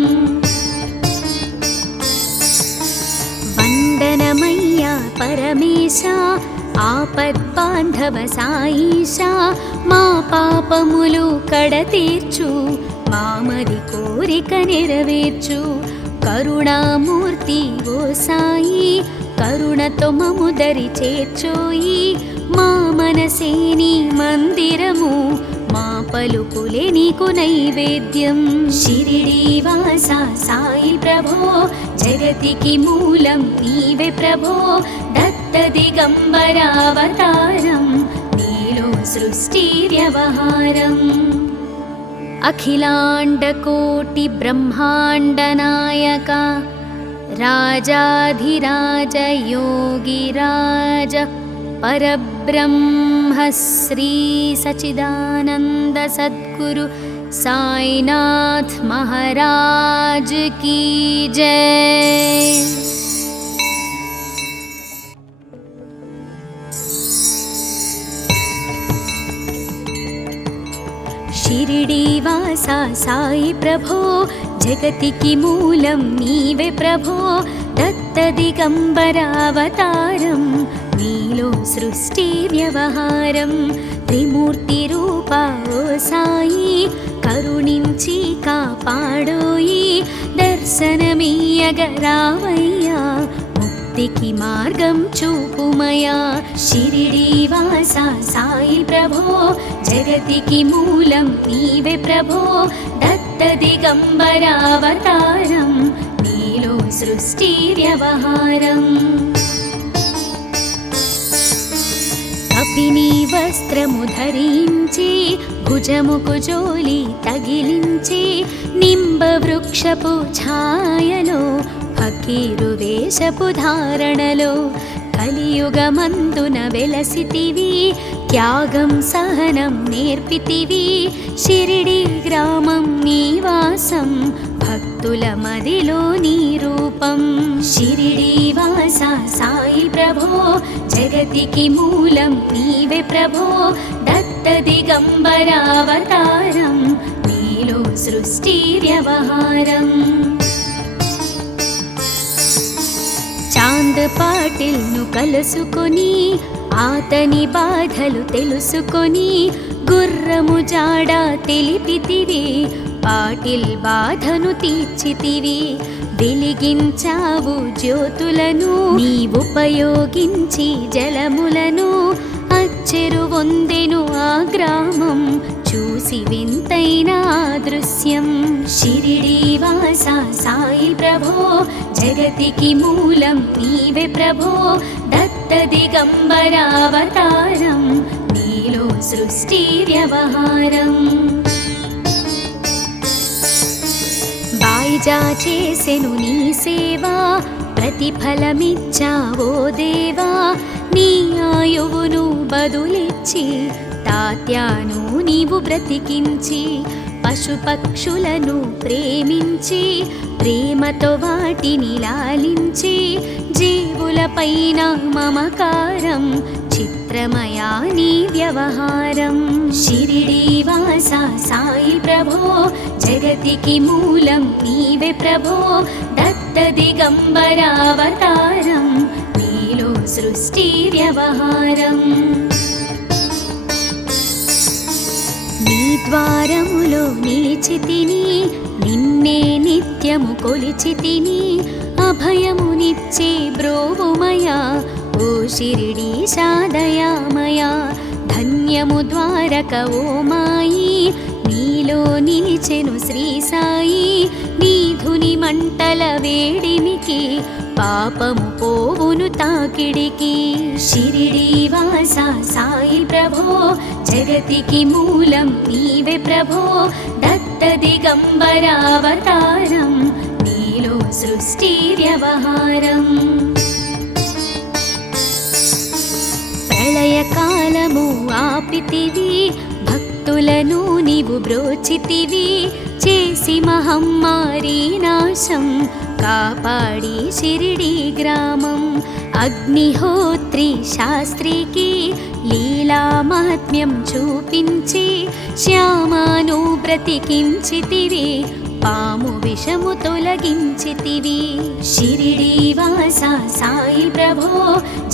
వందనమయ్యా పరమేశ ఆపద్బాంధవ సాయిష మా పాపములు కడతీర్చు మామది కోరిక నెరవేర్చు. కరుణామూర్తి ఓ సాయి కరుణతో మము దరి చేర్చోయి. మా మనసే నీ మందిరము మా పలుకులే నీకు నైవేద్యం. షిరిడి వాస సాయి ప్రభో జగతికి మూలం నీవే ప్రభో దత్త దిగంబరావతారం నీలో సృష్టి వ్యవహారం. అఖిలాండకోటి బ్రహ్మాండ నాయక రాజాధిరాజ యోగిరాజ పరబ్రహ్మ శ్రీ సచిదానంద సద్గురు సాయినాథ్ మహారాజ్ కీ జై. శ్రీవాసా సాయి ప్రభో జగతికి మూలం నీవే ప్రభో దత్త దిగంబరావతారం నీలో సృష్టి వ్యవహారం త్రిమూర్తి రూపా ఓ సాయి కరుణించి కాపాడోయి దర్శనమీయగరావయ్యా ముక్తికి మార్గం చూపుమయా షిరిడీ వాసా సాయి ప్రభో జగతికి మూలం నీవే ప్రభో దత్త దిగంబరావతారం నీలో సృష్టి వ్యవహారం కపిని వస్త్రము ధరించి భుజముకు జోలి తగిలించి నింబ వృక్షపు ఛాయలో ఫకీరు వేషపు ధారణలో కలియుగమందున వెలసితివి త్యాగం సహనం నేర్పితివి షిరిడీ గ్రామం నీవాసం భక్తుల మదిలో నీ రూపం షిరిడీ వాసా సాయి ప్రభో జగతికి మూలం నీవే ప్రభో దత్త దిగంబరావతారం నీలో సృష్టి వ్యవహారం చాంద్ పాటిల్ను కలుసుకొని ఆతని బాధలు తెలుసుకొని గుర్రము జాడ తెలిపితివి పాటిల్ బాధను తీర్చితివి వెలిగించావు జ్యోతులను నీవుపయోగించి జలములను అచ్చెరు వందెను ఆ గ్రామం చూసి వింతైన దృశ్యం షిరిడీ వాసా సాయి ప్రభో జగతికి మూలం నీవే ప్రభో దత్త దిగంబరావతారం నీలో సృష్టి వ్యవహారం బాయిజా చేసెను నీ సేవా ప్రతిఫలమిచ్చావో దేవా నీ ఆయువును బదులిచ్చి తాత్యాను నీవు బ్రతికించి పశుపక్షులను ప్రేమించి ప్రేమతో వాటిని లాలించి జీవులపైన మమకారం చిత్రమయా నీ వ్యవహారం షిరిడీ వాసా సాయి ప్రభో జగతికి మూలం నీవే ప్రభో దత్త దిగంబరావతారం నీలో సృష్టి వ్యవహారం నీ ద్వారములో నిలిచితిని నిన్నే నిత్యము కొలిచితిని అభయమునిచ్చే బ్రోవుమయా ఓ షిరిడీశా దయామయా ధన్యము ద్వారక ఓ మాయి నీలో నిలిచెను శ్రీ సాయి నీ ధుని మంటల వేడిమికి పాపము పోవును తాకిడికి షిరిడీ వాసా సాయి ప్రభో జగతికి మూలం నీవే ప్రభో దత్త దిగంబరావతారం నీలో సృష్టి వ్యవహారం ప్రళయకాలము ఆపితివి భక్తులను నీవు బ్రోచితివి చేసి మహమ్మారి నాశం కాపాడి షిరిడీ గ్రామం అగ్నిహోత్రి శాస్త్రికి లీలా మహాత్మ్యం చూపించి శ్యామాను బ్రతికించితివి పాము విషము తొలగించితివి షిరిడీ వాసా సాయి ప్రభో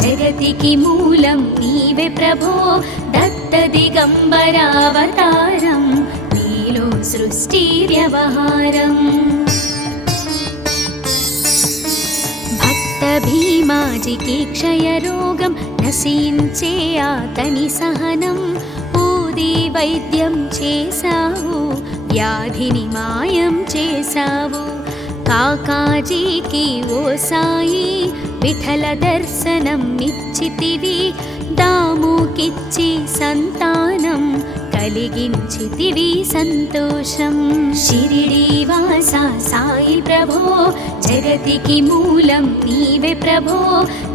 జగతికి మూలం నీవే ప్రభో దత్త దిగంబరావతారం నీలో సృష్టి వ్యవహారం భక్త భీమాజికి క్షయరోగం నశించే ఆతని సహనం ఊది వైద్యం చేశావు వ్యాధిని మాయం చేశావు కాకాజీకి ఓ సాయి విఠల దర్శనం నిచ్చితివి దాముకిచ్చి సంతానం కలిగించితివి సంతోషం షిరిడీ వాసా సాయి ప్రభో జగతికి మూలం నీవే ప్రభో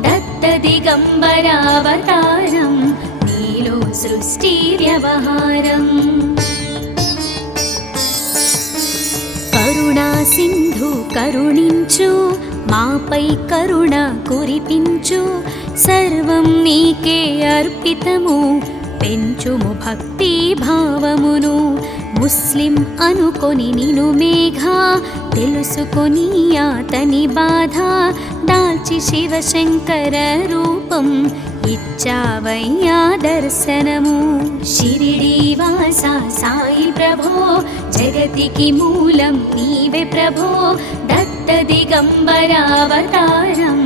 దత్త దిగంబరావతారం నీలో సృష్టి వ్యవహారం కరుణా సింధు కరుణించు మాపై కరుణ కురిపించు సర్వం నీకే అర్పితము పెంచుము భక్తి భావమును ముస్లిం అనుకొని నిను మేఘ తెలుసుకొని అతని బాధ దాల్చి శివశంకర రూపం ఇచ్చావయ్యా దర్శనము షిరిడి వాస సాయి ప్రభో జగతికి మూలం నీవే ప్రభో దత్త దిగంబరావతారం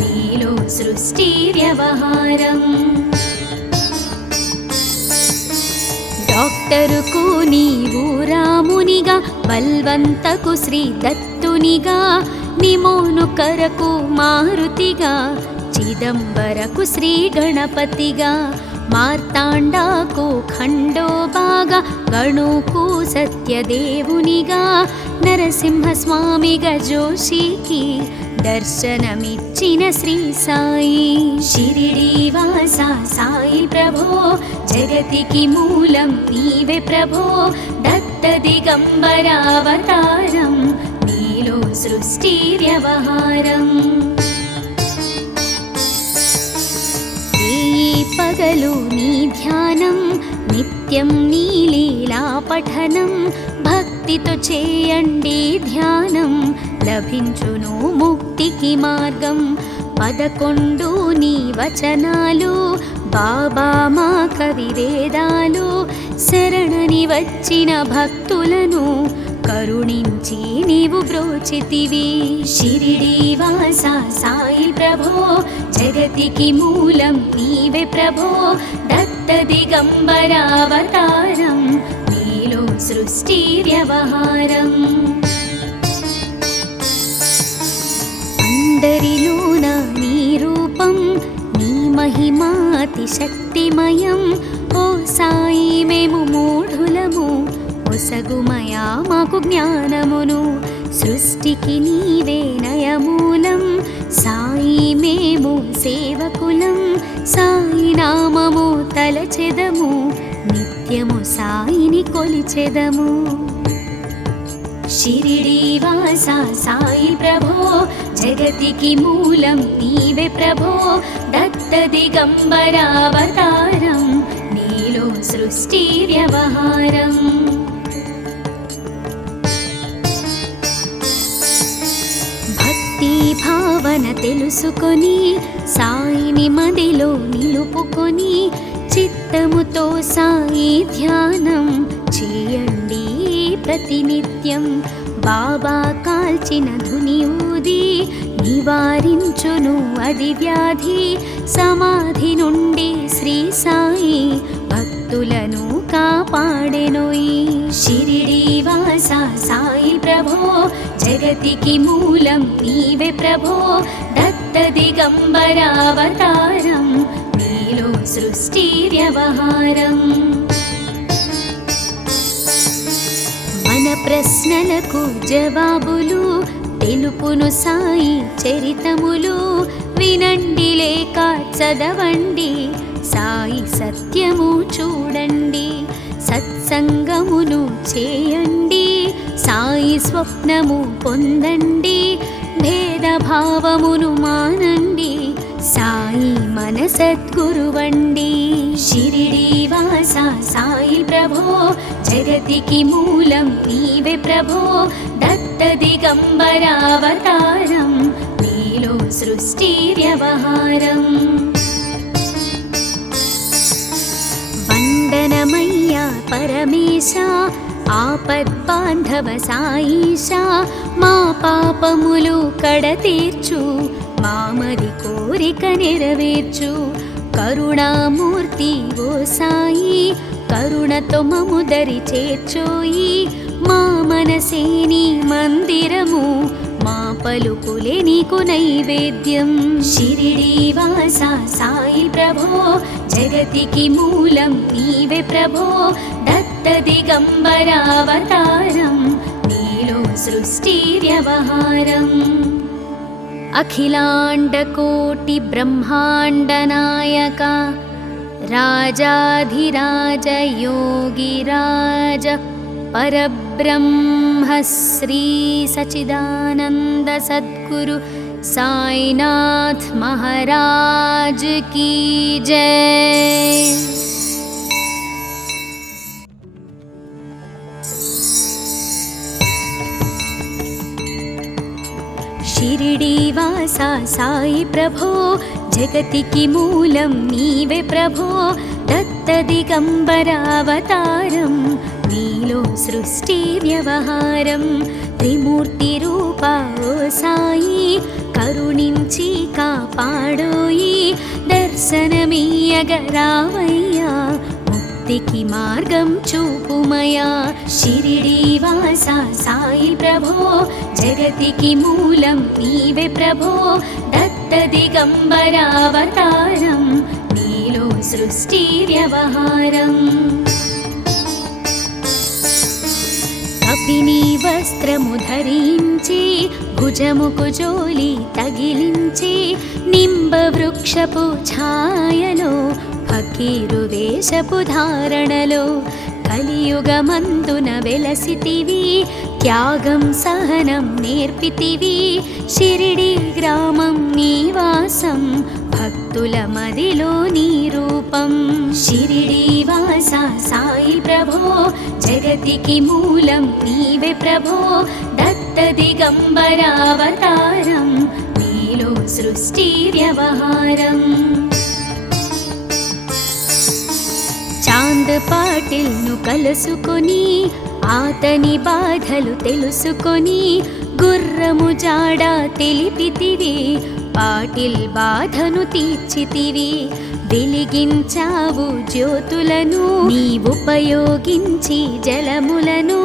నీలో సృష్టి వ్యవహారం డాక్టరుకు నీవు రామునిగా బల్వంతకు శ్రీ దత్తునిగా నిమోను కరకు మారుతిగా చిదంబరకు శ్రీ గణపతిగా మార్తాండాకు ఖండోబాగా గణుకు సత్యదేవునిగా నరసింహస్వామిగా జోషికి దర్శనమిచ్చిన శ్రీ సాయి షిరిడి వాస సాయి ప్రభో జగతికి మూలం నీవే ప్రభో దత్త దిగంబరావతారం నీలో సృష్టి వ్యవహారం పగలు నీ ధ్యానం నిత్యం నీ లీలా పఠనం భక్తితో చేయండి ధ్యానం లభించును ముక్తికి మార్గం 11 నీ వచనాలు బాబా మా కవివేదాలు శరణని వచ్చిన భక్తులను కరుణించి నీవు బ్రోచితివి షిరిడి వాస సాయి ప్రభో జగతికి మూలం నీవే ప్రభో దత్త దిగంబరావతారం నీలో సృష్టి వ్యవహారం అందరిలోన నీ రూపం నీ మహిమా అతి శక్తిమయం ఓ సాయి మేము మూఢులము ఒసగుమయా మాకు జ్ఞానమును సృష్టికి నీవే నయమూలం సాయి మేము సేవకులం సాయి నామము తలచెదము నిత్యము సాయిని కొలిచెదము షిరిడి వాస సాయి ప్రభో జగతికి మూలం నీవే ప్రభో దత్త దిగంబరావతారం నీలో సృష్టి వ్యవహారం భక్తి భావన తెలుసుకొని సాయిని మదిలో నిలుపుకొని చిత్తముతో సాయి ధ్యానం చేయండి ప్రతినిత్యం బాబా కాల్చిన ధుని ఊది నివారించును అది వ్యాధి సమాధి నుండి శ్రీ సాయి భక్తులను కాపాడెనోయి షిరిడి వాస సాయి ప్రభో జగతికి మూలం నీవే ప్రభో దత్త దిగంబరావతారం నీలో సృష్టి వ్యవహారం మన ప్రశ్నలకు జవాబులు తెలుపును సాయి చరితములు వినండి లేక చదవండి సాయి సత్యము చూడండి సత్సంగమును చేయండి సాయి స్వప్నము పొందండి భేదభావమును మానండి సాయి మన సద్గురువండి షిరిడి వాస సాయి ప్రభో జగతికి మూలం నీవే ప్రభో దత్త దిగంబరావతారం నీలో సృష్టి వ్యవహారం వందనమయ్యా పరమేశ ఆపద్బాంధవ సాయిషా మా పాపములు కడతీర్చు మామది కోరిక నెరవేర్చు కరుణామూర్తి ఓ సాయి కరుణతో మము దరి చేర్చోయి మా మనసే నీ మందిరము మా పలుకులే నీకు నైవేద్యం షిరిడి వాస సాయి ప్రభో జగతికి మూలం నీవే ప్రభో దత్త దిగంబరావతారం నీలో సృష్టి వ్యవహారం అఖిలాండకోటి బ్రహ్మాండ నాయక రాజాధిరాజ యోగిరాజ పరబ్రహ్మ శ్రీ సచిదానంద సద్గురు సాయినాథ్ మహారాజ్ की जय। షిరిడీవాసా సాయి ప్రభో జగతికి మూలం నీవే ప్రభో దత్త దిగంబర అవతారం నీలో సృష్టి వ్యవహారం త్రిమూర్తి రూపా ఓ సాయి కరుణించి కాపాడోయి దర్శనమీయగరావయ్యా ముక్తికి మార్గం చూపుమయా షిరిడీవాసా సాయి ప్రభో జగతికి మూలం నీవే ప్రభో దత్త దిగంబర అవతారం నీలో సృష్టి వ్యవహారం కపిని వస్త్రము ధరించి భుజముకు జోలి తగిలించి నింబ వృక్షపు ఛాయలో ఫకీరు వేషపు ధారణలో కలియుగమందున వెలసితివి త్యాగం సహనం నేర్పితివి షిరిడి గ్రామం నివాసం భక్తుల మదిలో నీ రూపం షిరిడీవాసా సాయి ప్రభో జగతికి మూలం నీవే ప్రభో దత్త దిగంబర అవతారం నీలో సృష్టి వ్యవహారం చాంద్ పాటిల్ను కలుసుకొని ఆతని బాధలు తెలుసుకొని గుర్రము జాడ తెలిపితివి పాటిల్ బాధను తీర్చితివి వెలిగించావు జ్యోతులను నీ ఉపయోగించి జలములను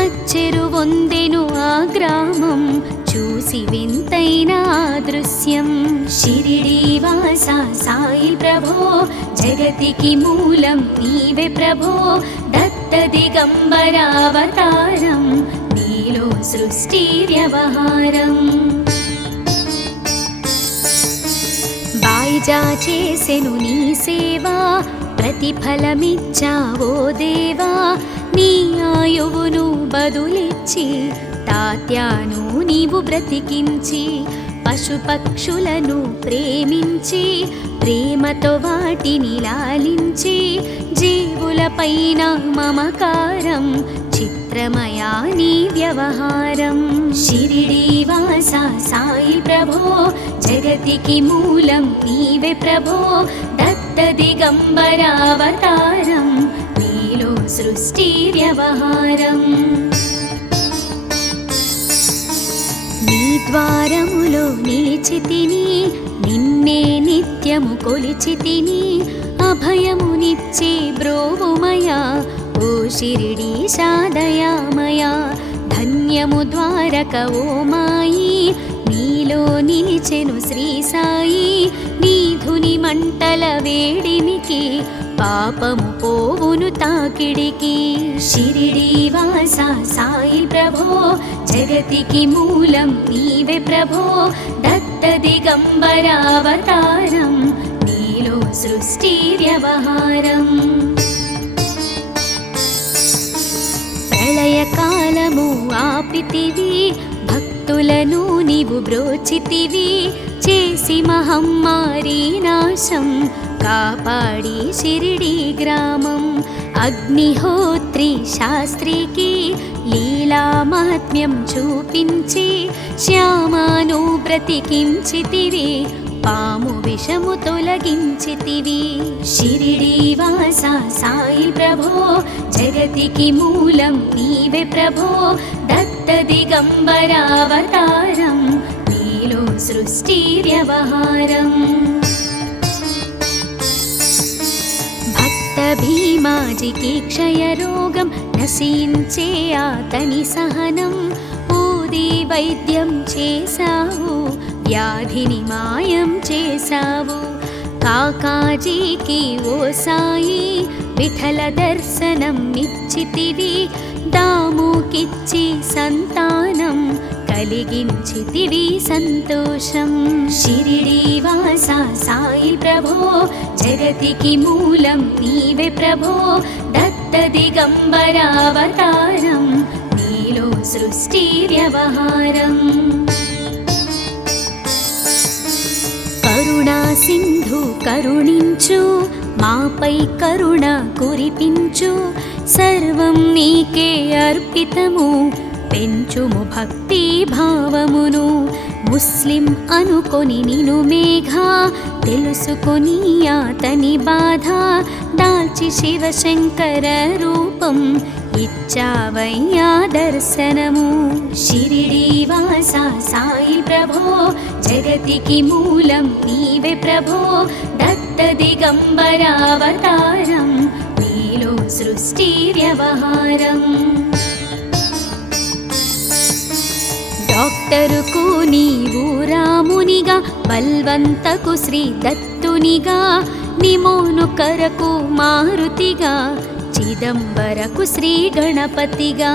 అచ్చెరు వందెను ఆ గ్రామం చూసి వింతైన దృశ్యం షిరిడీవాసా సాయి ప్రభో జగతికి మూలం నీవే ప్రభో దత్త దిగంబర అవతారం నీలో సృష్టి వ్యవహారం బాయిజా చేసెను నీ సేవా ప్రతిఫలమిచ్చావో దేవా నీ ఆయువును బదులిచ్చి తాత్యాను నీవు బ్రతికించి పశుపక్షులను ప్రేమించి ప్రేమతో వాటిని లాలించి జీవులపైన మమకారం చిత్రమయా నీ వ్యవహారం షిరిడీవాసా సాయి ప్రభో జగతికి మూలం నీవే ప్రభో దత్త దిగంబర అవతారం నీలో సృష్టి వ్యవహారం నీ ద్వారములో నిలిచితిని నిన్నే నిత్యము కొలిచితిని అభయమునిచ్చే బ్రోవుమయా ఓ షిరిడీశా దయామయా ధన్యము ద్వారక ఓ మాయి నీలో నిలిచెను శ్రీ సాయి నీ ధుని మంటల వేడిమికి పాపము పోవును తాకిడికి షిరిడీవాసా సాయి ప్రభో జగతికి మూలం నీవే ప్రభో దత్త దిగంబర అవతారం నీలో సృష్టి వ్యవహారం ప్రళయకాలము ఆపితివి భక్తులను నీవు బ్రోచితివి చేసి మహమ్మారి నాశం కాపాడి షిరిడి గ్రామం అగ్నిహోత్రి శాస్త్రికి లీలా మహాత్మ్యం చూపించి శ్యామాను బ్రతికించితివి పాము విషము తొలగించితివి షిరిడీవాసా సాయి ప్రభో జగతికి మూలం నీవే ప్రభో దత్త దిగంబర అవతారం నీలో సృష్టి వ్యవహారం భక్త భీమాజికి క్షయరోగం నశించే ఆతని సహనం ఊది వైద్యం చేశావు వ్యాధిని మాయం చేశావు కాకాజీకి ఓ సాయి విఠల దర్శనం ఇచ్చితివి దాముకిచ్చి సంతానం కలిగించితివి సంతోషం షిరిడీవాసా సాయి ప్రభో జగతికి మూలం నీవే ప్రభో దత్త దిగంబర అవతారం నీలో సృష్టి వ్యవహారం కరుణా సింధు కరుణించు మాపై కరుణ కురిపించు సర్వం నీకే అర్పితము పెంచుము భక్తి భావమును ముస్లిం అనుకొని నిను మేఘా తెలుసుకొని అతని బాధ దాల్చి శివశంకర రూపం ఇచ్చావయ్యా దర్శనము షిరిడి వాస సాయి ప్రభో జగతికి మూలం నీవే ప్రభో దత్త దిగంబరావతారం నీలో సృష్టి వ్యవహారం డాక్టరుకు నీవు రామునిగా బల్వంతకు శ్రీ దత్తునిగా నిమోను కరకు మారుతిగా చిదంబరకు శ్రీ గణపతిగా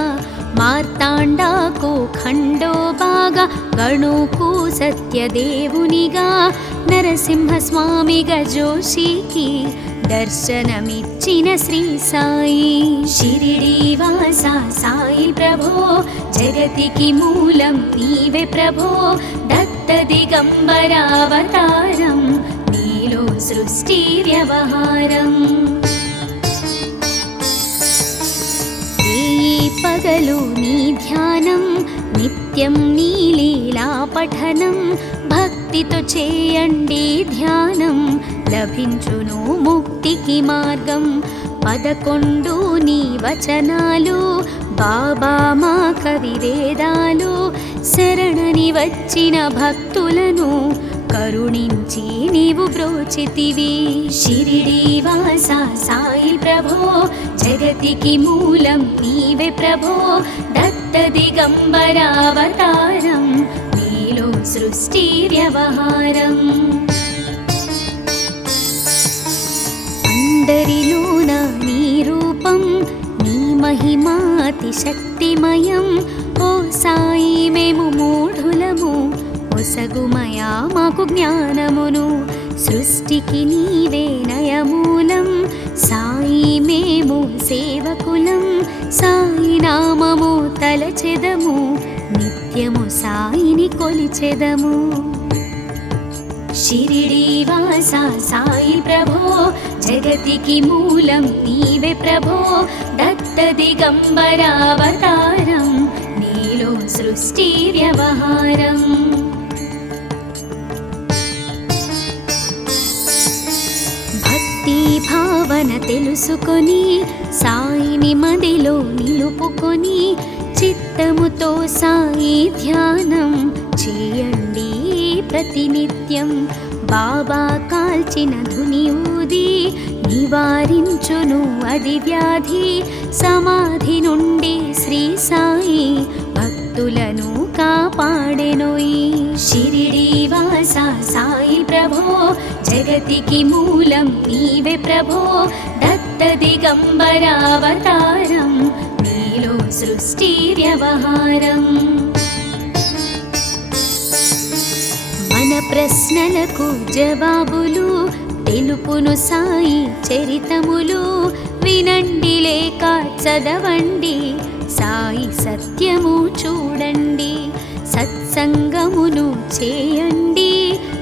మార్తాండాకు ఖండోబాగా గణుకు సత్యదేవునిగా నరసింహస్వామిగా జోషికి దర్శనమిచ్చిన శ్రీ సాయి షిరిడి వాస సాయి ప్రభో జగతికి మూలం నీవే ప్రభో దత్త దిగంబరావతారం నీలో సృష్టి వ్యవహారం పగలు నీ ధ్యానం నిత్యం నీ లీలా పఠనం భక్తితో చేయండి ధ్యానం లభించును ముక్తికి మార్గం 11 నీ వచనాలు బాబా మా కవి వేదాలు శరణని వచ్చిన భక్తులను కరుణించి నీవు బ్రోచితివి షిరిడి వాస సాయి ప్రభో జగతికి మూలం నీవే ప్రభో దత్త దిగంబరావతారం నీలో సృష్టి వ్యవహారం అందరిలోన నీ రూపం నీ మహిమాతి శక్తిమయం ఓ సాయి మేము మూఢులము ఒసగుమయా మాకు జ్ఞానమును సృష్టికి నీవే నయమూలం సాయి మేము సేవకులం సాయి నామము తలచెదము నిత్యము సాయిని కొలిచెదము షిరిడి వాస సాయి ప్రభో జగతికి మూలం నీవే ప్రభో దత్త దిగంబరావతారం నీలో సృష్టి వ్యవహారం భక్తి భావన తెలుసుకొని సాయిని మదిలో నిలుపుకొని చిత్తముతో సాయి ధ్యానం చేయండి ప్రతినిత్యం బాబా కాల్చిన ధుని ఊది నివారించును అది వ్యాధి సమాధి నుండి శ్రీ సాయి భక్తులను కాపాడెనోయి షిరిడి వాస సాయి ప్రభో జగతికి మూలం నీవే ప్రభో దత్త దిగంబరావతారం నీలో సృష్టి వ్యవహారం మన ప్రశ్నలకు జవాబులు తెలుపును సాయి చరితములు వినండి లేక చదవండి సాయి సత్యము చూడండి సత్సంగమును చేయండి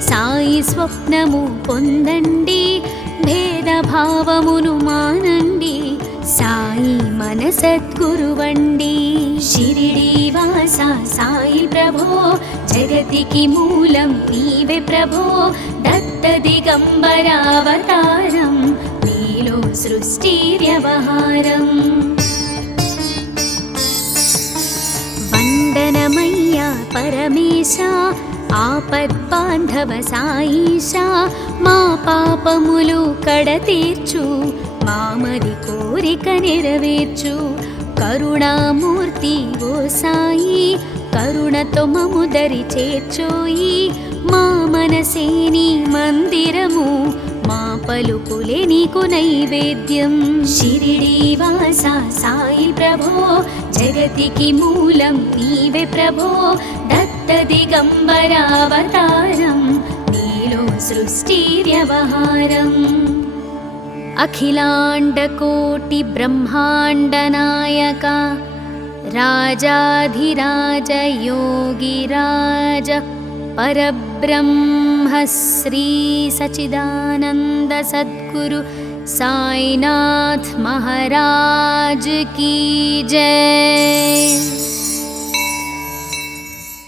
సాయి స్వప్నము పొందండి భేదభావమును మానండి సాయి మన సద్గురువండి షిరిడి వాస సాయి ప్రభో జగతికి మూలం నీవే ప్రభో దత్త దిగంబరావతారం నీలో సృష్టి వ్యవహారం వందనమయ్యా పరమేశ ఆపద్బాంధవ సాయిషా మా పాపములు కడతీర్చు మామది కోరిక నెరవేర్చు కరుణామూర్తి ఓ సాయి కరుణతో మము దరి చేర్చోయి మా మనసే నీ మందిరము మా పలుకులే నీకు నైవేద్యం షిరిడి వాస సాయి ప్రభో జగతికి మూలం నీవే ప్రభో దత్త దిగంబరావతారం నీలో సృష్టి వ్యవహారం అఖిలాండకోటి బ్రహ్మాండ నాయక రాజాధిరాజ యోగిరాజ పరబ్రహ్మ శ్రీ సచిదానంద సద్గురు సాయినాథ్ మహారాజ్ की जय।